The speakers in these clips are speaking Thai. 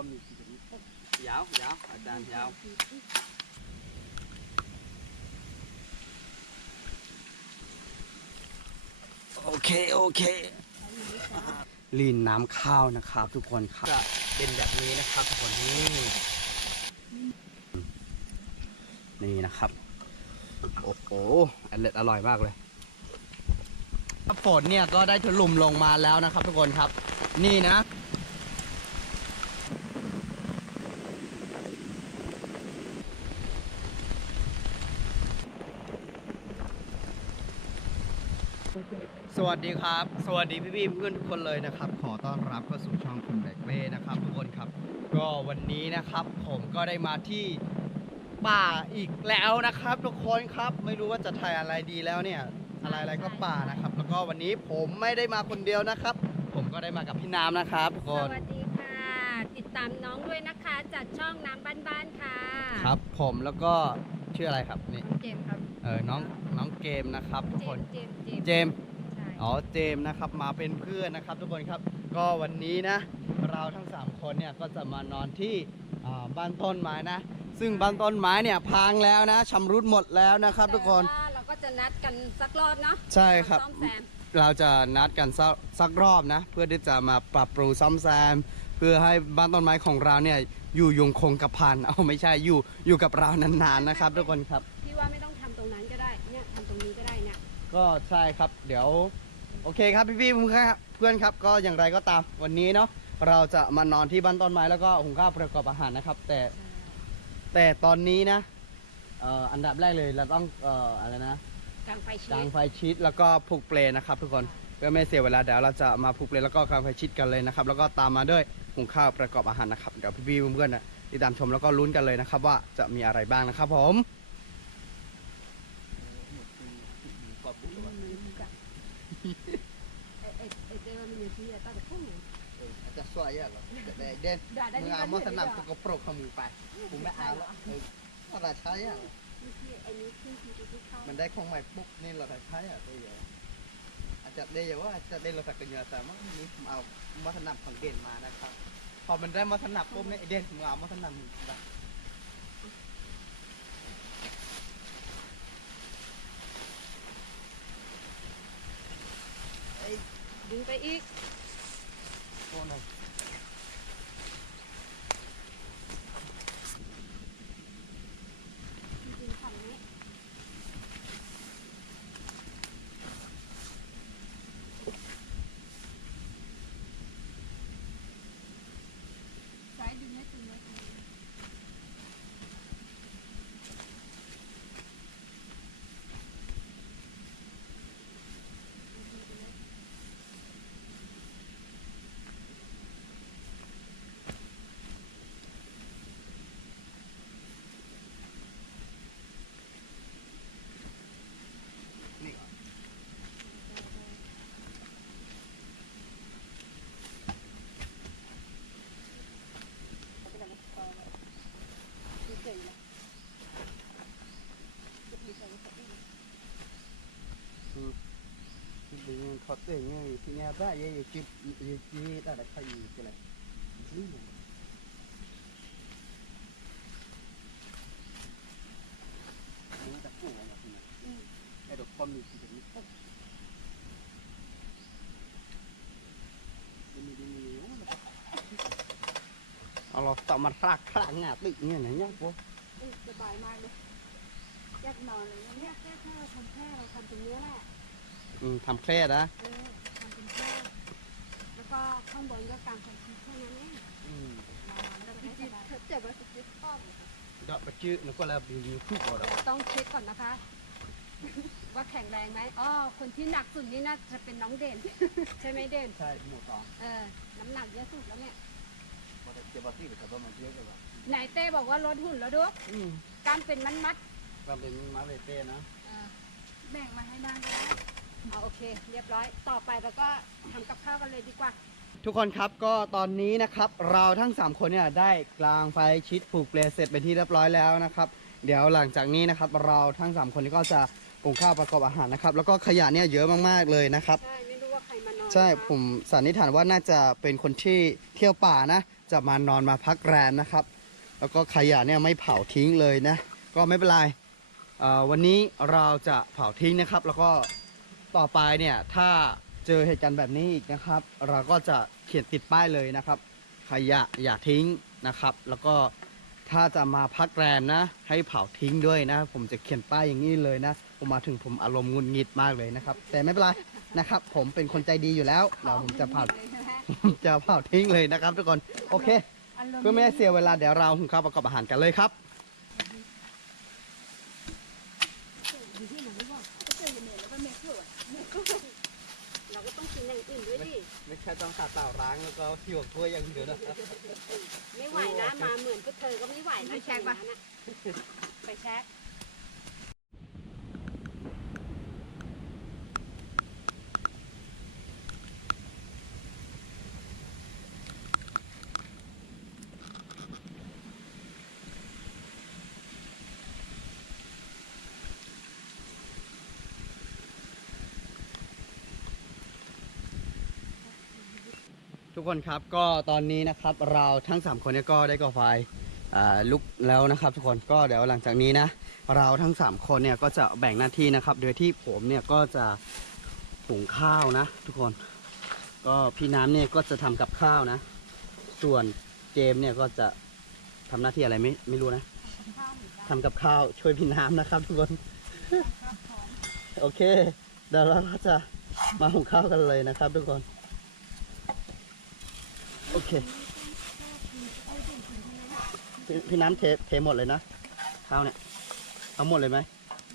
ความมีที่นี้ยาวยาวอาจารย์ยาวโอเคโอเคลีนน้ำข้าวนะครับ ทุกคนครับจะเป็นแบบนี้นะครับทุกคนนี่นี่นะครับโอ้โหอร่อยอร่อยมากเลยฝนเนี่ยก็ได้ถล่มลงมาแล้วนะครับ ทุกคนครับ นี่นะ ส วัสดีครับ สวัสดีพี่ๆเพื่อนทุกคนเลยนะครับ ขอต้อนรับเข้าสู่ช่องคุณแบกเป้นะครับ ทุกคนครับ ก็วันนี้นะครับ ผมก็ได้มาที่ป่าอีกแล้วนะครับ ทุกคนครับ ไม่รู้ว่าจะถ่ายอะไรดีแล้วเนี่ย อะไรอะไรก็ป่านะครับ แล้วก็วันนี้ผมไม่ได้มาคนเดียวนะครับ ผมก็ได้มากับพี่น้ำนะครับทุกสคนวัสดีค่ะ ติดตามน้องด้วยนะคะจัดช่องน้ำบ้านๆค่ะครับผมแล้วก็ชื่ออะไรครับนี่น้องเจมส์ครับเออน้องน้องเกมนะครับทุกเจคนมส์เจมส์เจมส์เจมส์ใช่ อ๋อเจมส์นะครับมาเป็นเพื่อนนะครับ ทุกคนครับ ก็วันนี้นะ เราทั้ง 3 คนเนี่ยก็จะมานอนที่อ่าบ้านต้นไม้นะ ซึ่งบ้านต้นไม้เนี่ยพังแล้วนะชำรุดหมดแล้วนะครับ ทุกคนแต่ว่าเราก็จะนัดกันสักรอบเนาะใช่ครับ ซ่อมแซมเราจะนัดกันสักสักรอบนะ เพื่อที่จะมาปรับปรุงซ่อมแซม เพื่อให้บ้านต้นไม้ของเราเนี่ยอยู่ยงคงกระพันเอาไม่ใช่อยู่อยู่กับเรานานๆนะครับ ทุกคนครับ พี่ว่าไม่ต้องทำตรงนั้นก็ได้เนี่ยทำตรงนี้ก็ได้เนี่ยก็ใช่ครับ เดี๋ยว โอเคครับพี่พี่ๆเพื่อนครับเพื่อนครับก็อย่างไรก็ตามวันนี้เนาะเราจะมานอนที่บ้านต้นไม้แล้วก็หุงข้าวประกอบอาหารนะครับ แต่แต่ตอนนี้นะเอ่ออันดับแรกเลยเราต้องเอ่ออะไรนะกลางไฟชีกางสไฟชิดแล้วก็ผูกเปลนะครับ ทุกคนเพื่อไม่เสียเวลาเดี๋ยวเราจะมาผูกเปลแล้วก็กางไฟชิดกันเลยนะครับ แล้วก็ตามมาด้วยหุงข้าวประกอบอาหารนะครับเดี๋ยวพี่พี่ๆเพื่อนๆนะติดตามชมแล้วก็ลุ้นกันเลยนะครับ ว่าจะมีอะไรบ้างนะครับผม ม่เอาแล้วเอออะไรใช้อะเมื่อกี้ไอ้นี้ขึ้นที่ที่เข้ามันได้ของใหม่ปุ๊บนี่เราได้ใช้อะตัวใหญ่อาจจะได้ยว่าอาจจะได้เราสักกันเยอะแต่มื่อนี้ผมเอามอสนับของเด่นมานะครับ พอมันได้มอสนับปุ๊บเนี่ยเด่นผมเอามอสนับมึงไปดึงไปอีกโอ้ย ดึงฝั่งนี้ สายดึงให้ตึงไว้ตรงนี้ นี่ก่อน bình có thể như thì nhà ra ye ye chip ye ye đã đã khai cái này nó đã phủ vào thì này cái được con mình thì được không mình mình yếu là เอาเราต่อมารักครั้งอะติเนี่ยนะเนี่ยพวกเออสบายมากเลยอยากนอนเลยนะเนี่ยแค่ถ้าเราทำแค่เราทำตรงเนี้ยแหละ อืมทำแคร่นะเออทำเป็นแค่แล้วก็ข้างบนก็กางความคิดแค่นั้นเองอืมนอนแล้วก็ได้สบายเจ็บว่าจะคิดชอบ ดอกประจื้อนึกว่าเราบิวคู่ก่อนต้องเช็คก่อนนะคะ ว่าแข็งแรงไหมอ๋อคนที่หนักสุดนี่น่าจะเป็นน้องเด่น ใช่ไหมเด่น ใช่หมูสองเออ น้ำหนักเยอะสุดแล้วเนี่ยพอแต่เจ็บปวดที่หรือกับมันเยอะกว่าไหนเต้บอกว่าลดหุ่นแล้วด้วยอืมการเป็นมัดมัดเราเป็นมาเลเต้นะ ๆเออแบ่งมาให้นางก็ได้ เอาโอเค เรียบร้อย ต่อไปเราก็ทำกับข้าวกันเลยดีกว่า ทุกคนครับก็ตอนนี้นะครับเราทั้ง 3 คนเนี่ยได้กลางไฟชิดผูกเปลเสร็จเป็นที่เรียบร้อยแล้วนะครับ เดี๋ยวหลังจากนี้นะครับเราทั้ง 3 คนนี้ก็จะปรุงข้าวประกอบอาหารนะครับ แล้วก็ขยะเนี่ยเยอะมากๆเลยนะครับ ใช่ ไม่รู้ว่าใครมานอนใช่นะคะผมสันนิษฐานว่าน่าจะเป็นคนที่เที่ยวป่านะ จะมานอนมาพักแรมนะครับ แล้วก็ขยะเนี่ยไม่เผาทิ้งเลยนะ ก็ไม่เป็นไรเอ่อวันนี้เราจะเผาทิ้งนะครับ แล้วก็ ต่อไปเนี่ยถ้าเจอเหตุการณ์แบบนี้อีกนะครับ เราก็จะเขียนติดป้ายเลยนะครับขยะอย่าทิ้งนะครับ แล้วก็ถ้าจะมาพักแรมนะ ให้เผาทิ้งด้วยนะ ผมจะเขียนป้ายอย่างนี้เลยนะผมมาถึงผมอารมณ์งุนงิดมากเลยนะครับ แต่ไม่เป็นไรนะครับ ผมเป็นคนใจดีอยู่แล้วเราผมจะเผาผมจะเผาทิ้งเลยนะครับ ทุกคนโอเคเพื่อไม่ให้เสียเวลาเดี๋ยวเราหุงข้าวประกอบอาหารกันเลยครับ อยู่ที่ไหนวะก็เจออยู่เหนือแล้วก็เมฆด้วยเราก็ต้องกินอย่างอื่นด้วย ดิไม่ใช่ต้องขาดเต่าร้างแล้วก็ที่หัวกล้วยอย่างเดียวนะไม่ไหวนะมาเหมือนพวกเธอก็ไม่ไหวนะแช็กปะ ไปแช็ก คนครับก็ตอนนี้นะครับเราทั้ง 3 คนเนี่ยก็ได้ก่อไฟลุกแล้วนะครับ ทุกคนก็เดี๋ยวหลังจากนี้นะ เราทั้ง 3 คนเนี่ยก็จะแบ่งหน้าที่นะครับ โดยที่ผมเนี่ยก็จะหุงข้าวนะ ทุกคน ก็พี่น้ำเนี่ยก็จะทำกับข้าวนะ ส่วนเจมเนี่ยก็จะทำหน้าที่อะไรไม่ไม่รู้นะทำกับข้าวช่วยพี่น้ำนะครับ ทุกคนโอเคเดี๋ยวเราก็จะมาหุงข้าวกันเลยนะครับ ทุกคน โอเค พี่พี่น้ำเทเทหมดเลยนะข้าวเนี่ย เอาหมดเลยไหม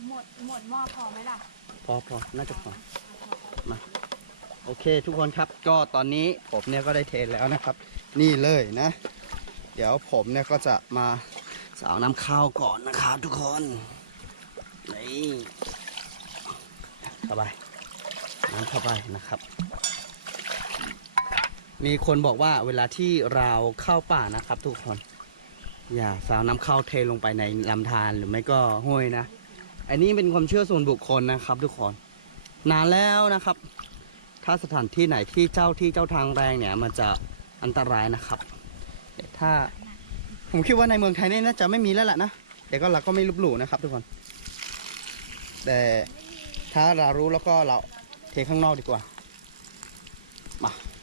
หมดหมดหม้อพอไหมล่ะ พอพอน่าจะพอ มา โอเค ทุกคนครับ ก็ตอนนี้ผมเนี่ยก็ได้เทแล้วนะครับ นี่เลยนะ เดี๋ยวผมเนี่ยก็จะมาสาวน้ำข้าวก่อนนะครับทุกคน นี่เข้าไปน้ำเข้าไปนะครับ มีคนบอกว่าเวลาที่เราเข้าป่านะครับ ทุกคน อย่าสาวน้ำเข้าเทลงไปในลำธารหรือไม่ก็ห้วยนะ อันนี้เป็นความเชื่อส่วนบุคคลนะครับ ทุกคน นานแล้วนะครับ ถ้าสถานที่ไหนที่เจ้าที่เจ้าทางแรงเนี่ย มันจะอันตรายนะครับแต่ถ้าผมคิดว่าในเมืองไทยเนี่ยน่าจะไม่มีแล้วแหละนะแต่ก็เราก็ไม่ลบหลู่นะครับ ทุกคน แต่ถ้าเรารู้แล้วก็เราเทข้างนอกดีกว่า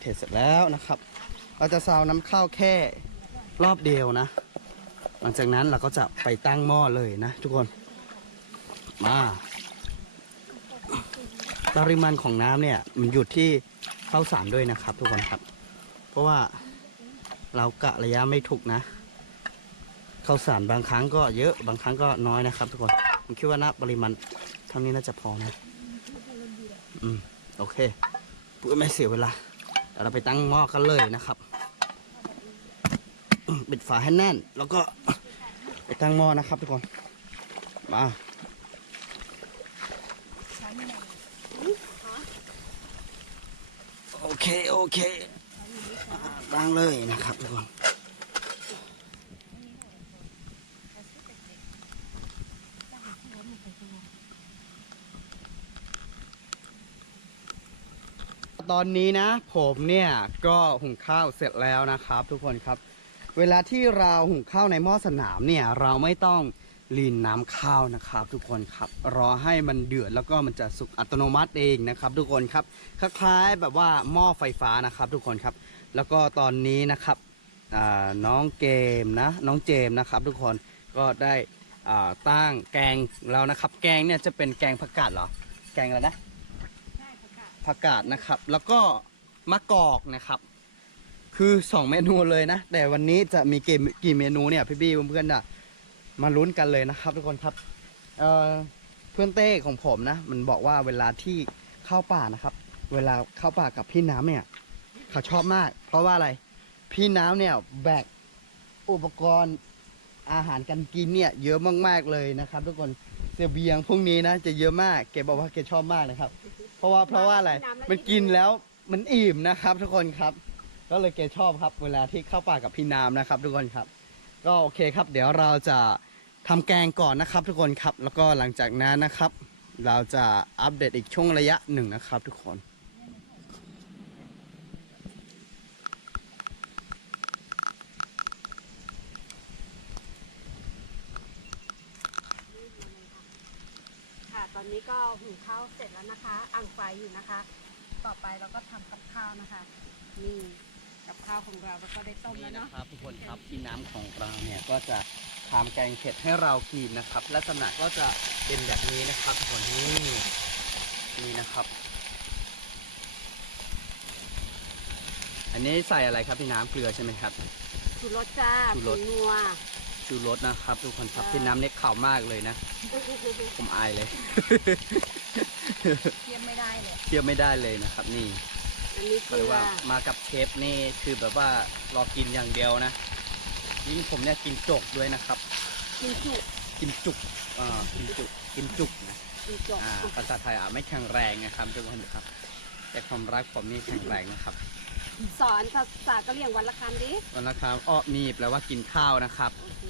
เทเสร็จแล้วนะครับ เราจะซาวน้ำข้าวแค่รอบเดียวนะ หลังจากนั้นเราก็จะไปตั้งหม้อเลยนะ ทุกคน มาปริมาณของน้ำเนี่ยมันอยู่ที่ข้าวสารด้วยนะครับ ทุกคนครับ เพราะว่าเรากะระยะไม่ถูกนะข้าวสารบางครั้งก็เยอะบางครั้งก็น้อยนะครับ ทุกคนผมคิดว่านะปริมาณเท่านี้น่าจะพอนะ อืม โอเคเพื่อไม่เสียเวลา ดี๋ยวเราไปตั้งหม้อกันเลยนะครับปิดฝาให้แน่น แล้วก็ไปตั้งหม้อนะครับทุกคนมาโอเค โอเคตั้งเลยนะครับทุกคน ตอนนี้นะ ผมเนี่ยก็หุงข้าวเสร็จแล้วนะครับ ทุกคนครับ เวลาที่เราหุงข้าวในหม้อสนามเนี่ยเราไม่ต้องลีนน้ำข้าวนะครับ ทุกคนครับรอให้มันเดือดแล้วก็มันจะสุกอัตโนมัติเองนะครับ ทุกคนครับคล้ายๆแบบว่าหม้อไฟฟ้านะครับ ทุกคนครับ แล้วก็ตอนนี้นะครับน้องเกมนะ น้องเจมนะครับ ทุกคนก็ได้ตั้งแกงแล้วนะครับ แกงเนี่ยจะเป็นแกงผักกาดเหรอ แกงอะไรนะ ผักกาดนะครับ แล้วก็มะกอกนะครับ คือ2เมนูเลยนะ แต่วันนี้จะมีเกี่กี่เมนูเนี่ยพี่บี้เพื่อนๆอะมาลุ้นกันเลยนะครับทุกคนครับเอ่อเพื่อนเต้ของผมนะ มันบอกว่าเวลาที่เข้าป่านะครับ เวลาเข้าป่ากับพี่น้ำเนี่ย เขาชอบมาก เพราะว่าอะไร พี่น้ำเนี่ยแบกอุปกรณ์อาหารการกินเนี่ยเยอะมากๆเลยนะครับ ทุกคนเสบียงพวกนี้นะ จะเยอะมากแกบอกว่าแกชอบมากนะครับ เพราะว่าเพราะว่าอะไร มันกินแล้วมันอิ่มนะครับ ทุกคนครับ ก็เลยแกชอบครับ เวลาที่เข้าป่ากับพี่น้ำนะครับ ทุกคนครับ ก็โอเคครับ เดี๋ยวเราจะทำแกงก่อนนะครับ ทุกคนครับ แล้วก็หลังจากนั้นนะครับ เราจะอัปเดตอีกช่วงระยะหนึ่งนะครับ ทุกคน อนนี้ก็ หุงข้าวเสร็จแล้วนะคะ อ่างไฟอยู่นะคะ ต่อไปเราก็ทำกับข้าวนะคะนี่กับข้าวของเราเราก็ได้ต้มนี่แล้วนะเนาะครับทุกคนครับพี่น้ำของเราเนี่ยก็จะทำแกงเผ็ดให้เรากินนะครับ ลักษณะก็จะเป็นแบบนี้นะครับทุกคนนี่นี่นะครับ อันนี้ใส่อะไรครับพี่น้ำเกลือใช่ไหมครับชูรสจ้าชูรสผงนัว ชูรสนะครับ ทุกคนครับใช่พี่น้ำเนี่ยข่าวมากเลยนะ ผมอายเลย เทียมไม่ได้เลยเทียบไม่ได้เลยนะครับ นี่อันนี้เขาเกลืเรียกอว่ามากับเชฟนี่คือแบบว่ารอกินอย่างเดียวนะยิ่งผมเนี่ยกินจกด้วยนะครับ กินจุกินจุกอ่ากินจุกกินจุกนะกินจบอ่าภาษาไทยอะไม่แข็งแรงนะครับทุกคนครับ แต่ความรักผมนี่แข็งแรงนะครับ สอนภาษากะเหรี่ยงวันละคำดิวันละครับอ้อมีแปลว่ากินข้าวนะครับโอเค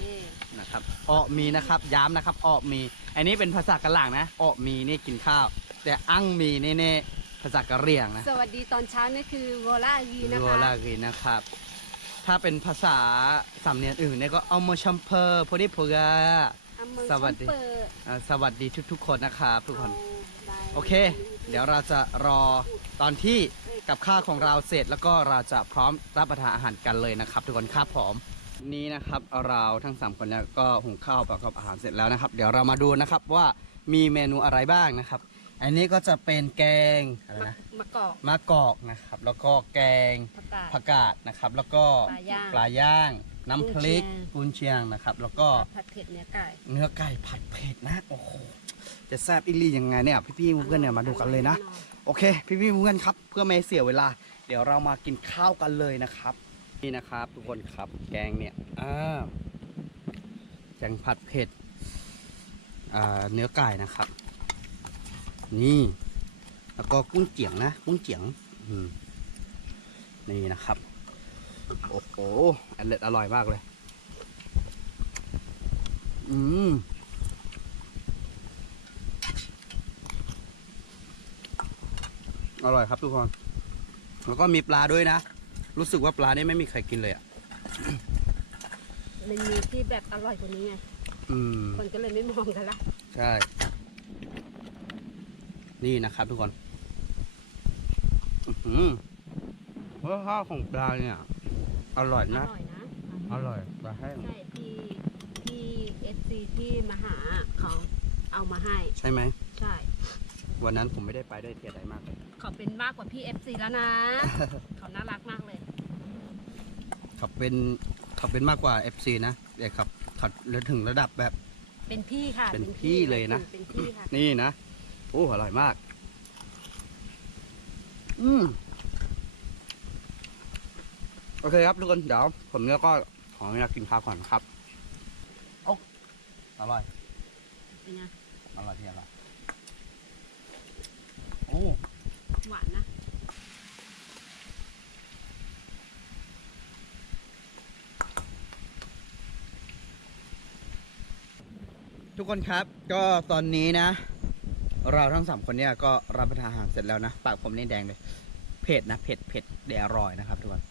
นะครับอ้อมีนะครับ ย้ำนะครับอ้อมี อันนี้เป็นภาษากะหล่างนะอ้อมีนี่กินข้าว แต่อั้งมีนี่นี่ภาษากะเหรี่ยงนะสวัสดีตอนเช้านี่คือโวลายีนะโรคะลากีนะครับ ถ้าเป็นภาษาสำเนียงอื่นเนี่ยก็เอาโมชัมเพอร์พอดีพกาอำเภอสวัสดีช่องเปิดอ่าสวัสดีทุกๆคนนะครับทุกคนเอาได้โอเค เดี๋ยวเราจะรอตอนที่ กับข้าวของเราเสร็จแล้วก็เราจะพร้อมรับประทานอาหารกันเลยนะครับ ทุกคนครับผมนี่นะครับเราทั้งสามคนเนี่ยก็หุงข้าวประกอบอาหารเสร็จแล้วนะครับ เดี๋ยวเรามาดูนะครับว่ามีเมนูอะไรบ้างนะครับ อันนี้ก็จะเป็นแกงอะไรมะนะมะกอกมะกอกนะครับ แล้วก็แกงผักกาดผักกาดนะครับ แล้วก็ปลาย่างปลาย่างน้ำพริกกุนเชียงกุนเชียงนะครับ แล้วก็ผัดเผ็ดเนื้อไก่เนื้อไก่ผัดเผ็ดนะโอ้โหจะแซ่บอีหลียังไงเนี่ยพี่ๆเพื่อนๆเนี่ยมาดูกันเลยนะโอเค พี่ๆเพื่อนๆครับ เพื่อไม่ให้เสียเวลา เดี๋ยวเรามากินข้าวกันเลยนะครับ นี่นะครับ ทุกคนครับ แกงเนี่ยอ่าแกงผัดเผ็ดอ่าเนื้อไก่นะครับ นี่ แล้วก็กุ้งเจียงนะกุ้งเจียงอืมนี่นะครับ โอ้โหอร่อยอร่อยมากเลย อืม อร่อยครับทุกคน แล้วก็มีปลาด้วยนะ รู้สึกว่าปลานี่ไม่มีใครกินเลยอะ มันมีที่แบบอร่อยกว่านี้ไง อืม คนก็เลยไม่มองกันละ ใช่ นี่นะครับทุกคน อือหือรสชาติของปลาเนี่ย อร่อยอนะ ร่อยนะ อร่อยปลาแห้งใช่ที่ที่เอฟซีที่มาหาเขาเอามาให้ ใช่ไหม ใช่ วันนั้นผมไม่ได้ไปได้เทียดใดมากเลย เขาเป็นมากกว่าพี่เอฟซีแล้วนะ เขาน่ารักมากเลยเขาเป็นเขาเป็นมากกว่า FC นะแต่เขาเขาถึงระดับแบบ เป็นพี่ค่ะเป็นพี่เลยนะ เป็นพี่ค่ะ นี่นะโอ้อร่อยมาก อืมโอเคครับทุกคนเดี๋ยวผมเนี่ยก็ขออนุญาตกินข้าวก่อนครับโอ้อร่อย เป็นไง อร่อยที่อร่อย โอ้ หวานนะ ทุกคนครับ ก็ตอนนี้นะ เราทั้งสามคนเนี่ยก็รับประทานอาหารเสร็จแล้วนะ ปากผมนี่แดงเลย เผ็ดนะ เผ็ดเผ็ดเดี๋ยวอร่อยนะครับทุกคน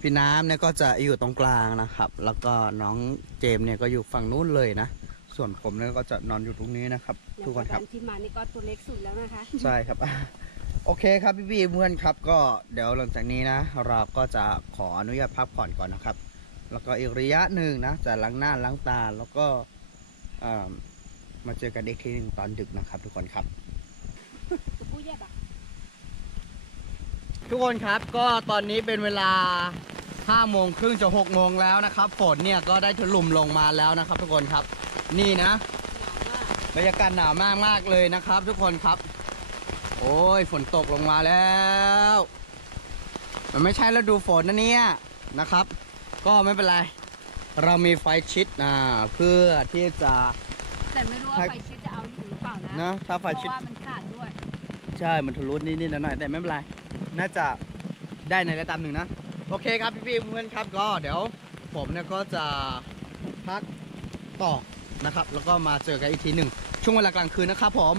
พี่น้ำเนี่ยก็จะอยู่ตรงกลางนะครับ แล้วก็น้องเจมส์เนี่ยก็อยู่ฝั่งนู้นเลยนะ ส่วนผมเนี่ยก็จะนอนอยู่ตรงนี้นะครับอย่างทุกคนครับตอนที่มานี่ก็ตัวเล็กสุดแล้วนะคะ ใช่ครับ โอเคครับพี่พี่ๆเพื่อนครับ ก็เดี๋ยวหลังจากนี้นะ เราก็จะขออนุญาตพักผ่อนก่อนนะครับ แล้วก็อีกระยะหนึ่งนะ จะล้างหน้าล้างตาแล้วก็เอ่อ มาเจอกันอีกทีหนึ่งตอนดึกนะครับ ทุกคนครับผู้แยบอะทุกคนครับก็ตอนนี้เป็นเวลา5โมงครึ่งจะ6โมงแล้วนะครับฝนเนี่ยก็ได้ถล่มลงมาแล้วนะครับ ทุกคนครับ นี่นะหนาวมากบรรยากาศหนาวมากมากๆเลยนะครับ ทุกคนครับ โอ้ยฝนตกลงมาแล้ว มันไม่ใช่ฤดูฝนนะเนี่ยนะครับ ก็ไม่เป็นไร เรามีไฟชิดอ่าเพื่อที่จะ แต่ไม่รู้ว่าไฟชิดจะเอาอยู่หรือเปล่านะนะถ้าไฟเพชิดราะว่ามันขาดด้วยใช่มันทะลุนิดๆหน่อยๆแต่ไม่เป็นไร น่าจะได้ในระดับหนึ่งนะ โอเคครับพี่ๆเพื่อนๆครับก็เดี๋ยวผมเนี่ยก็จะพักต่อนะครับ แล้วก็มาเจอกันอีกทีหนึ่งช่วงเวลากลางคืนนะครับผม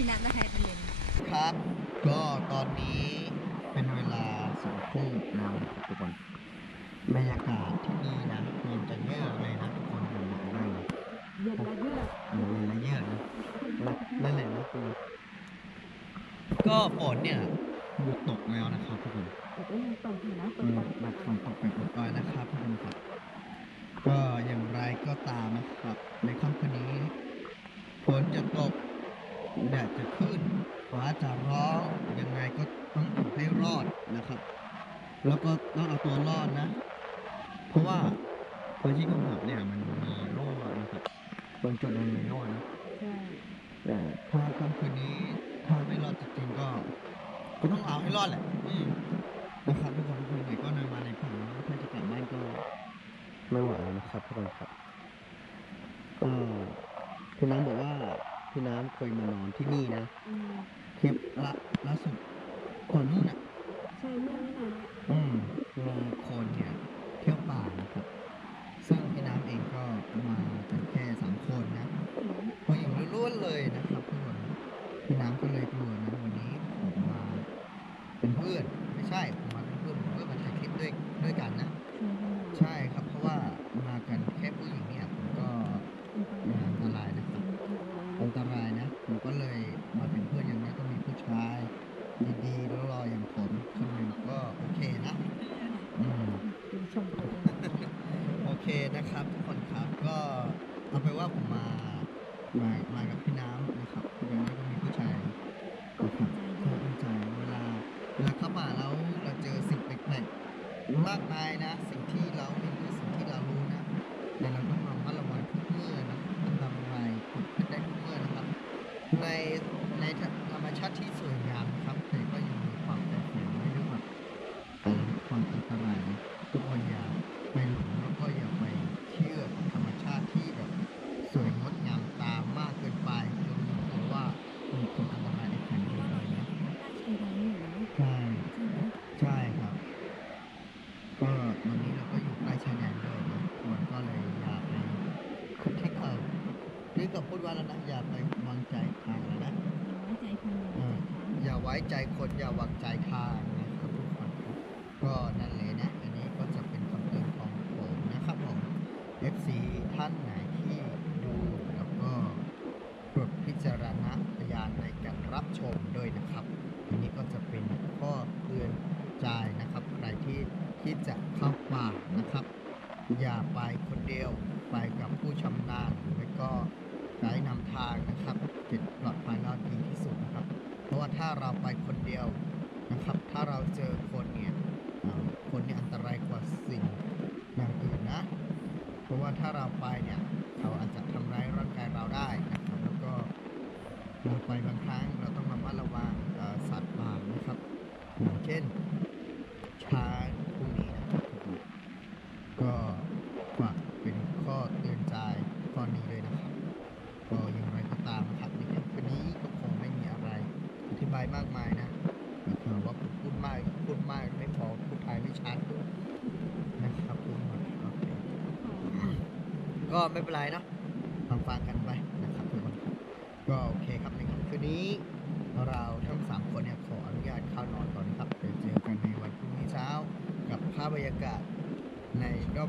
พี่นัทได้ให้ไปเรียนครับ ก็ตอนนี้เป็นเวลาสองทุ่มแล้วนะครับทุกคนบรรยากาศที่นี่นะเย็นจะเยือกเลยนะทุกคนผมบอกได้เลยเย็นและเยือกเย็นและเยือกนะนั่นแหละนะคือก็ฝนเนี่ยหยุดตกแล้วนะครับทุกคนแต่ก็ยังตกอยู่นะฝอืนมตกแบบฝนตกไปปล่อยๆนะครับทุกคนครับก็อย่างไรก็ตามนะครับ ในค่ำคืนนี้ฝนจะตก แดดจะขึ้นฟ้าจะร้องยังไงก็ต้องอยู่ให้รอดนะครับ แล้วก็ต้องเอาตัวรอดนะ เพราะว่าพื้นที่ของผมเนี่ยมันมีโล่นะครับบางจุดมันมีโล่นะแต่ถ้าค่ำคืนนี้ถ้าไม่รอดจริงๆก็ ก็ต้องเอาให้รอดแหละนะครับทุกคนทุกคนไหนก็นำมาในผังถ้าจะกลับบ้านก็ไม่ไหวนะครับทุกคนครับก็พี่น้ำบอกว่า พี่น้ำเคยมานอนที่นี่นะอืมคลิปละล่าสุดก่อนนู่นอะ ใช่เมื่อไม่นานเนี่ยอืมมีคนเนี่ยเที่ยวป่านะครับ ซึ่งพี่น้ำเองก็มากันแค่สามคนนะพออยู่ล้วนๆเลยนะครับทุกคนพี่น้ำก็เลยกลัวนะวันนี้ผมมาเป็นเพื่อนไม่ใช่ผมมาเป็นเพื่อนผมก็มาถ่ายคลิปด้วยด้วยกันนะ ใช่ครับเพราะว่ามากันแค่ผู้หญิงเนี่ยผมก็อันตรายนะครับอันตรายนะผมก็เลยมาเป็นเพื่อนอย่างน้อยก็มีผู้ชายดีๆแล้วรออย่างผมคนหนึ่งก็โอ เคนะอืมชมเขาโอเคนะครับทุกคนครับก็เอาไปนว่าผมมามามากับพี่น้ำนะครับอย่างน้อยก็มีผู้ชายนะครับเพื่ออุ่นใจเวลาเวลาเข้าป่าแล้วเราเจอสิ่งแปลกๆมากมายนะ สิ่งที่เราไม่รู้สิ่งที่เรารู้นะแต่เราต้องระมัดระวังทุกเมื่อนะอันตรายเกิดขึ้นได้ทุกเมื่อนะครับ ในในธรรมชาติที่สวยงามนะครับแต่ก็ยังมีความแปลกแปลกไม่รู้ว่าอะไรความอันตรายนะทุกคนอย่า ไปหลงแล้วก็อย่าไปเชื่อกับธรรมชาติที่แบบสวยงดงามตามมากเกินไปจนกลัวว่ามีคนอันตรายในแผ่นดินเลยนะใช่ใช่ครับ ก็วันนี้เราก็อยู่ใกล้ชายแดนเลยนะควรก็เลยอย่าไปคือที่เขา นี่ก็พูดว่าแล้วนะอย่าไปวางใจทางแล้วนะอย่าไว้ใจคนอย่าวางใจทางนะครับทุกคนก็นั่นเลยนะอันนี้ก็จะเป็นคำเตือนของผมนะครับผม FC ท่านไหนที่ดูแล้วก็โปรดพิจารณญาณในการรับชมด้วยนะครับ อันนี้ก็จะเป็นข้อเตือนใจนะครับ ใครที่ที่จะเข้าป่านะครับ อย่าไปคนเดียวไปกับผู้ชำนาญแล้วก็ ไกด์นำทางนะครับจุดปลอดภัยแล้วดีที่สุดนะครับ เพราะว่าถ้าเราไปคนเดียวนะครับ ถ้าเราเจอคนเนี่ยคนเนี่ยอันตรายกว่าสิ่งอย่างอื่นนะ เพราะว่าถ้าเราไปเนี่ยเขาอาจจะทำร้ายร่างกายเราได้นะครับแล้วก็เราไปบางครั้งเราต้องระมัดระวังสัตว์ป่านะครับอย่างเช่นช้างพวกนี้นะครับก็ฝากเป็นข้อเตือนใจข้อนี้เลยนะครับ ก็อย่างไรก็ตามนะครับในคลิปวันนี้ก็คงไม่มีอะไรอธิบายมากมายนะแต่ถือว่าผมพูดมากพูดมากไม่พอพูดไทยไม่ชัดนะครับทุกคนโอเคก็ ไม่เป็นไรนะฟังฟังๆกันไปนะครับทุกคนก็โอเคครับในค่ำคืนนี้เราทั้งสามคนเนี่ยขออนุญาตเข้านอนก่อนนะครับเดี๋ยวเจอกันในวันพรุ่งนี้เช้า กับภาพบรรยากาศใน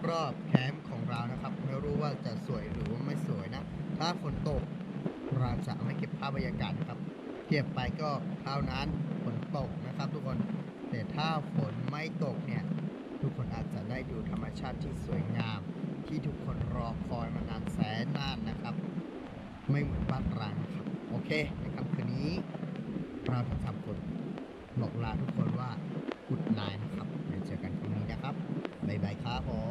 รอบๆแคมป์ของเรานะครับ ไม่รู้ว่าจะสวยหรือว่าไม่สวยนะ ถ้าฝนตกเราจะไม่เก็บภาพบรรยากาศนะครับเก็บไปก็เท่านั้นฝนตกนะครับ ทุกคนแต่ถ้าฝนไม่ตกเนี่ยทุกคนอาจจะได้ดูธรรมชาติที่สวยงาม ที่ทุกคนรอคอยมานานแสนนานนะครับ ไม่เหมือนบ้านเรานะครับ โอเคในค่ำคืนนี้เราทั้งสามคนบอกลาทุกคนว่ากุดนายนะครับเดี๋ยวเจอกันพรุ่งนี้นะครับบ๊ายบายครับผม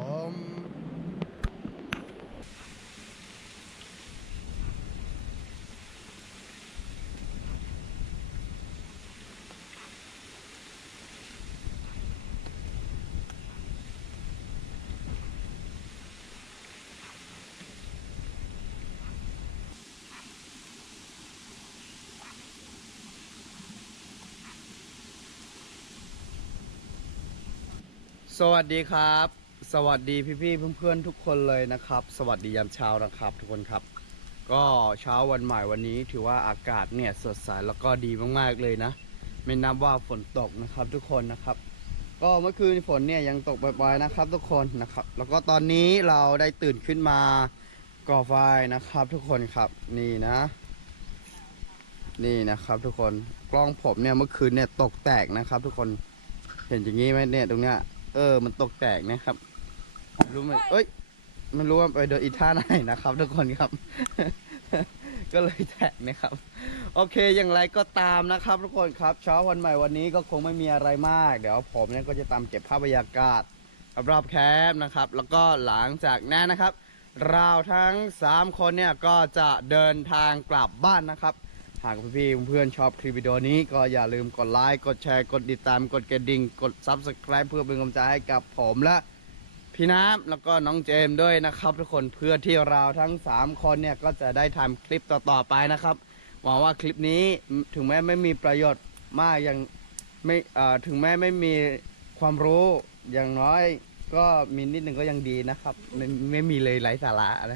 สวัสดีครับ สวัสดีพี่ๆเพื่อนๆทุกคนเลยนะครับ สวัสดียามเช้านะครับ ทุกคนครับ ก็เช้าวันใหม่วันนี้ถือว่าอากาศเนี่ยสดใสแล้วก็ดีมากๆเลยนะ ไม่นับว่าฝนตกนะครับ ทุกคนนะครับ ก็เมื่อคืนฝนเนี่ยยังตกบ่อยๆนะครับ ทุกคนนะครับ แล้วก็ตอนนี้เราได้ตื่นขึ้นมาก่อไฟนะครับ ทุกคนครับนี่นะ นี่นะครับ ทุกคนกล้องผมเนี่ยเมื่อคืนเนี่ยตกแตกนะครับ ทุกคนเห็นอย่างนี้ไหมเนี่ยตรงเนี้ย เออ มันตกแตกนะครับ รู้ไหมเอ้ยไม่รู้ว่าไปโดนอีท่าไหนนะครับทุกคนครับ ก็เลยแตกนะครับ โอเค อย่างไรก็ตามนะครับ ทุกคนครับ เช้าวันใหม่วันนี้ก็คงไม่มีอะไรมาก เดี๋ยวผมเนี่ยก็จะตามเก็บภาพบรรยากาศรอบๆแคมป์นะครับ แล้วก็หลังจากนั้นนะครับ เราทั้ง 3 คนเนี่ยก็จะเดินทางกลับบ้านนะครับ หากพี่ๆเพื่อนชอบคลิปวิดีโอนี้ก็อย่าลืมกดไลค์ กดแชร์ กดติดตาม กดกระดิ่ง กด Subscribe เพื่อเป็นกำลังใจให้กับผมและพี่น้ำแล้วก็น้องเจมส์ด้วยนะครับทุกคนเพื่อที่เราทั้ง 3 คนเนี่ยก็จะได้ทำคลิปต่อๆไปนะครับหวังว่าคลิปนี้ถึงแม้ไม่มีประโยชน์มากยังไม่ถึงแม้ไม่มีความรู้อย่างน้อยก็มีนิดหนึ่งก็ยังดีนะครับ ไม่ไม่มีเลยไร้สาระอะไร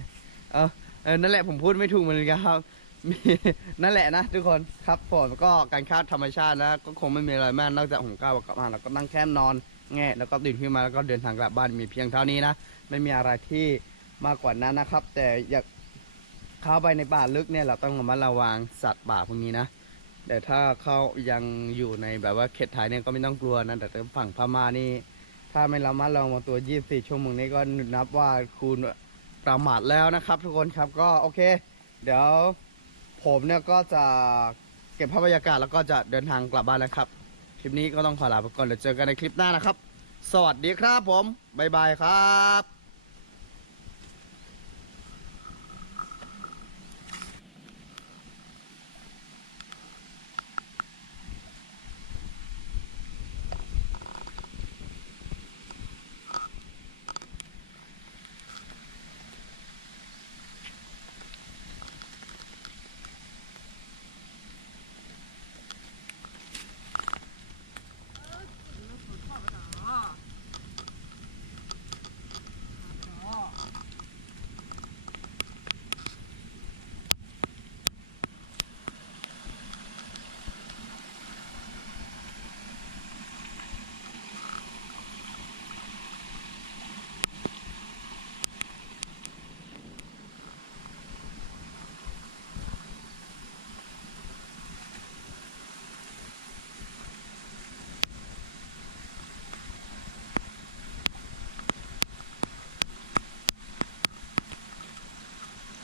เออเออนั่นแหละผมพูดไม่ถูกเหมือนกันครับ มีนั่นแหละนะทุกคนครับผมก็การคาดธรรมชาตินะก็คงไม่มีอะไรมากนอกจากผมก้าวกลับมาแล้วก็นั่งแค่นอนแง่แล้วก็ตื่นขึ้นมาแล้วก็เดินทางกลับบ้านมีเพียงเท่านี้นะไม่มีอะไรที่มากกว่านั้นนะครับ แต่อยากเข้าไปในป่าลึกเนี่ยเราต้องระมัดระวังสัตว์ป่าพวกนี้นะแต่ถ้าเขายังอยู่ในแบบว่าเขตไทยเนี่ยก็ไม่ต้องกลัวนะแต่ฝั่งพม่านี่ ถ้าไม่ระมัดระวังตัว 24 ชั่วโมงนี้ก็นับว่าคุณประมาทแล้วนะครับ ทุกคนครับก็โอเค เดี๋ยว ผมเนี่ยก็จะเก็บภาพบรรยากาศแล้วก็จะเดินทางกลับบ้านแล้วครับ คลิปนี้ก็ต้องขอลาไปก่อนเดี๋ยวเจอกันในคลิปหน้านะครับ สวัสดีครับผม บ๊ายบายครับ